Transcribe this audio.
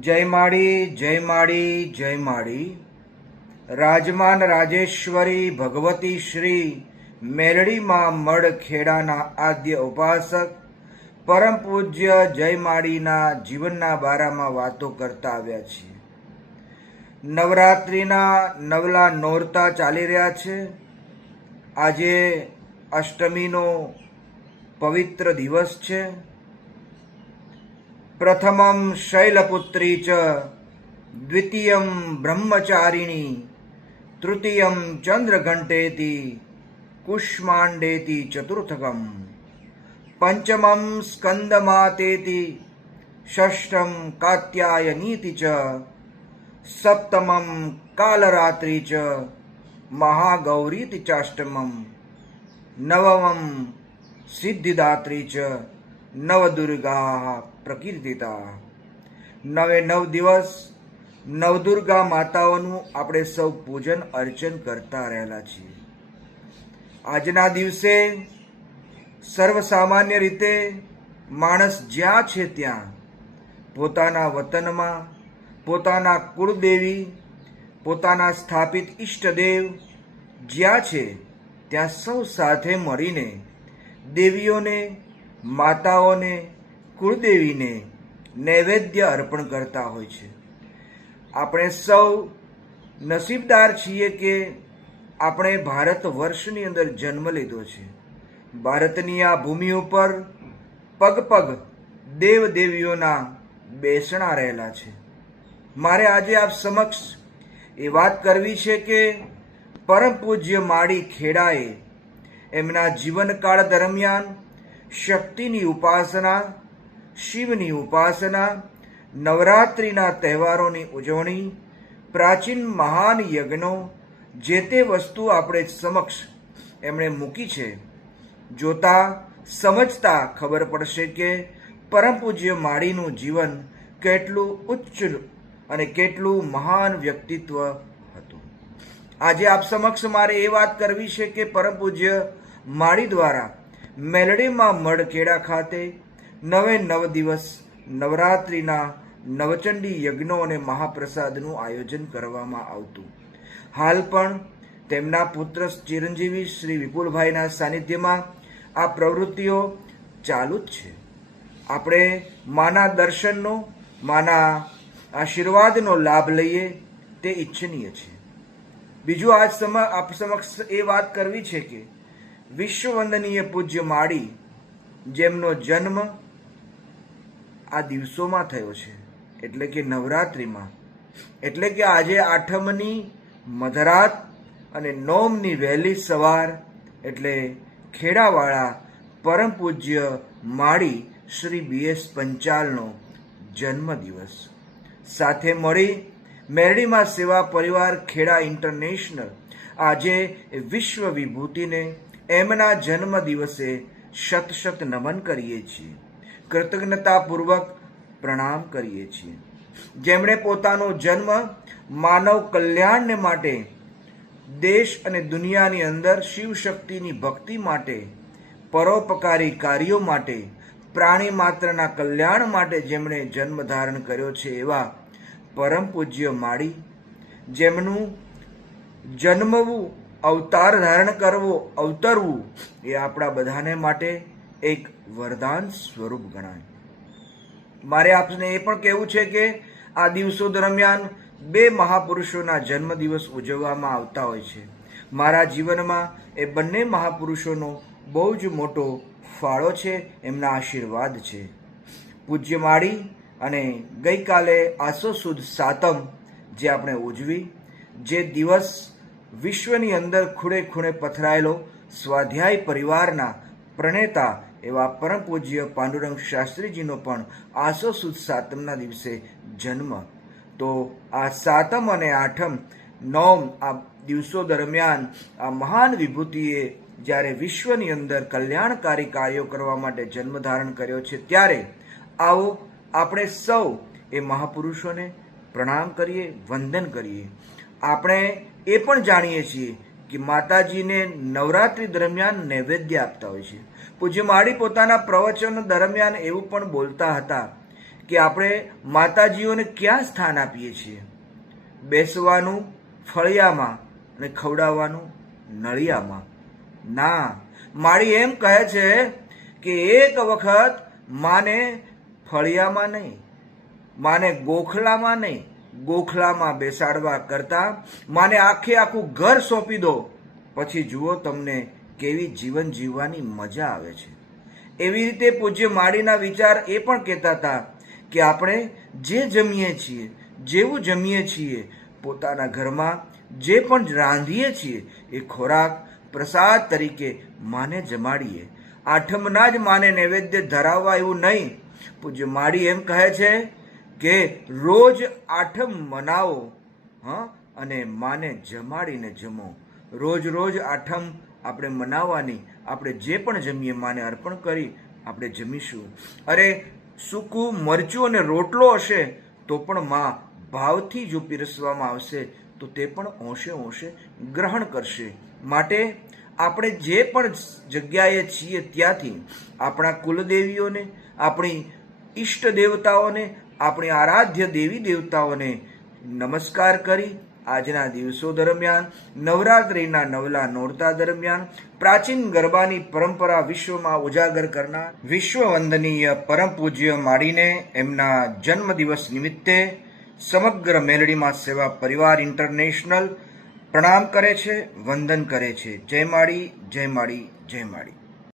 જય માડી જય માડી જય માડી. રાજમાન રાજેશ્વરી ભગવતી શ્રી મેલડીમાં મડ ખેડાના આદ્ય ઉપાસક પરમ પૂજ્ય જય માડીના જીવનના બારામાં વાતો કરતા આવ્યા છીએ. નવરાત્રિના નવલા નોરતા ચાલી રહ્યા છે. આજે અષ્ટમીનો પવિત્ર દિવસ છે. પ્રથમમ શૈલપુત્રી ચ દ્વિતીયમ બ્રહ્મચારિણી તૃતીયમ ચંદ્રઘંટેતિ કુષ્માંડેતિ ચતુર્થકમ પંચમમ સ્કંદમાતેતિ ષષ્ઠમ કાત્યાયનીતિ ચ સપ્તમમ કાલરાત્રિ ચ મહાગૌરીતિ ચાષ્ટમમ નવમમ સિદ્ધિદાત્રી ચ નવદુર્ગા પ્રકીર્તિતા. નવે નવ દિવસ નવદુર્ગા માતાઓનું આપણે સૌ પૂજન અર્ચન કરતા રહેલા છીએ. આજના દિવસે સર્વસામાન્ય રીતે માણસ જ્યાં છે ત્યાં પોતાના વતનમાં પોતાના કુળદેવી પોતાના સ્થાપિત ઈષ્ટદેવ જ્યાં છે ત્યાં સૌ સાથે મળીને દેવીઓને માતાઓને કુળદેવીને નૈવેદ્ય અર્પણ કરતા હોય છે. આપણે સૌ નસીબદાર છીએ કે આપણે ભારત વર્ષની અંદર જન્મ લીધો છે. ભારતની આ ભૂમિ ઉપર પગ પગ દેવ દેવીઓના બેસણા રહેલા છે. મારે આજે આપ સમક્ષ એ વાત કરવી છે કે પરમ પૂજ્ય માડી ખેડાએ એમના જીવનકાળ દરમિયાન શક્તિની ઉપાસના, શિવની ઉપાસના, નવરાત્રિના તહેવારોની ઉજવણી, પ્રાચીન મહાન યજ્ઞો, જે તે વસ્તુ આપણે સમક્ષ એમણે મૂકી છે. જોતા સમજતા ખબર પડશે કે પરમ પૂજ્ય માડીનું જીવન કેટલું ઉચ્ચ અને કેટલું મહાન વ્યક્તિત્વ હતું. આજે આપ સમક્ષ મારે એ વાત કરવી છે કે પરમ પૂજ્ય માડી દ્વારા મેલડીમાં મડખેડા ખાતે નવે નવ દિવસ નવરાત્રિના નવચંડી યજ્ઞો અને મહાપ્રસાદનું આયોજન કરવામાં આવતું. હાલ પણ તેમના પુત્ર ચિરંજીવી શ્રી વિપુલભાઈના સાનિધ્યમાં આ પ્રવૃત્તિઓ ચાલુ જ છે. આપણે માના દર્શનનો, માના આશીર્વાદનો લાભ લઈએ તે ઈચ્છનીય છે. બીજું આપ સમક્ષ એ વાત કરવી છે કે વિશ્વવંદનીય પૂજ્ય માડી જેમનો જન્મ આ દિવસોમાં થયો છે, એટલે કે નવરાત્રિમાં, એટલે કે આજે આઠમની મધરાત અને નોમની વહેલી સવાર, એટલે ખેડાવાળા પરમ પૂજ્ય માડી શ્રી BS પંચાલનો જન્મદિવસ. સાથે મળી મેરડીમાં સેવા પરિવાર ખેડા ઇન્ટરનેશનલ આજે વિશ્વ વિભૂતિને એમના જન્મ દિવસે શત શત નમન કરીએ છીએ, કૃતજ્ઞતાપૂર્વક પ્રણામ કરીએ છીએ. જેમણે પોતાનો જન્મ માનવ કલ્યાણને માટે, દેશ અને દુનિયાની અંદર શિવ શક્તિની ભક્તિ માટે, પરોપકારી કાર્યો માટે, પ્રાણી માત્રના કલ્યાણ માટે જેમણે જન્મ ધારણ કર્યો છે એવા પરમ પૂજ્ય માડી, જેમનું જન્મવું, અવતાર ધારણ કરવો, અવતરવું એ આપણા બધાને માટે એક વરદાન સ્વરૂપ ગણાય. મારે આપને એ પણ કહેવું છે કે આ દિવસો દરમિયાન બે મહાપુરુષોના જન્મદિવસ ઉજવવામાં આવતા હોય છે. મારા જીવનમાં એ બંને મહાપુરુષોનો બહુ જ મોટો ફાળો છે, એમના આશીર્વાદ છે. પૂજ્ય માડી અને ગઈકાલે આસો સુદ સાતમ જે આપણે ઉજવી, જે દિવસ વિશ્વની અંદર ખૂણે ખૂણે પથરાયેલો સ્વાધ્યાય પરિવારના પ્રણેતા એવા પરમ પૂજ્ય પાંડુરંગ શાસ્ત્રીજીનો પણ આસો સુદ સાતમના દિવસે જન્મ. તો આ સાતમ અને આઠમ નોમ આ દિવસો દરમિયાન આ મહાન વિભૂતિએ જ્યારે વિશ્વની અંદર કલ્યાણકારી કાર્યો કરવા માટે જન્મ ધારણ કર્યો છે, ત્યારે આવો આપણે સૌ એ મહાપુરુષોને પ્રણામ કરીએ, વંદન કરીએ. આપણે એ પણ જાણીએ છીએ કે માતાજીને નવરાત્રિ દરમિયાન નૈવેદ્ય આપતા હોય છે. પૂજ્ય માડી પોતાના પ્રવચન દરમિયાન એવું પણ બોલતા હતા કે આપણે માતાજીઓને ક્યાં સ્થાન આપીએ છીએ? બેસવાનું ફળિયામાં અને ખવડાવવાનું નળિયામાં? ના, માળી એમ કહે છે કે એક વખત માને ફળિયામાં નહીં, માને ગોખલામાં નહીં, ગોખલામાં બેસાડવા કરતા માને આખે આખું ઘર સોંપી દો, પછી જુઓ તમને કેવી જીવન જીવવાની મજા આવે છે. એવી રીતે પૂજ્ય માળીના વિચાર એ પણ કહેતા હતા કે આપણે જે જમીએ છીએ, જેવું જમીએ છીએ, પોતાના ઘરમાં જે પણ રાંધીએ છીએ એ ખોરાક પ્રસાદ તરીકે માને જમાડીએ. આઠમના જ માને નૈવેદ્ય ધરાવવા એવું નહીં. પૂજ્ય માળી એમ કહે છે કે રોજ આઠમ મનાવો, અને માને જમાડીને જમો. રોજ રોજ આઠમ આપણે મનાવવાની, આપણે જે પણ જમીએ માને અર્પણ કરી આપણે જમીશું. અરે સૂકું મરચું અને રોટલો હશે તો પણ માં ભાવથી જો પીરસવામાં આવશે તો તે પણ હોંશે હોંશે ગ્રહણ કરશે. માટે આપણે જે પણ જગ્યાએ છીએ ત્યાંથી આપણા કુલદેવીઓને, આપણી ઈષ્ટ દેવતાઓને, આપણી આરાધ્ય દેવી દેવતાઓને નમસ્કાર કરી આજના દિવસો દરમિયાન, નવરાત્રિના નવલા નોરતા દરમિયાન પ્રાચીન ગરબાની પરંપરા વિશ્વમાં ઉજાગર કરનાર વિશ્વ વંદનીય પરમ પૂજ્ય માળીને એમના જન્મદિવસ નિમિત્તે સમગ્ર મેલડીમાં સેવા પરિવાર ઇન્ટરનેશનલ પ્રણામ કરે છે, વંદન કરે છે. જય માળી, જય માળી, જય માળી.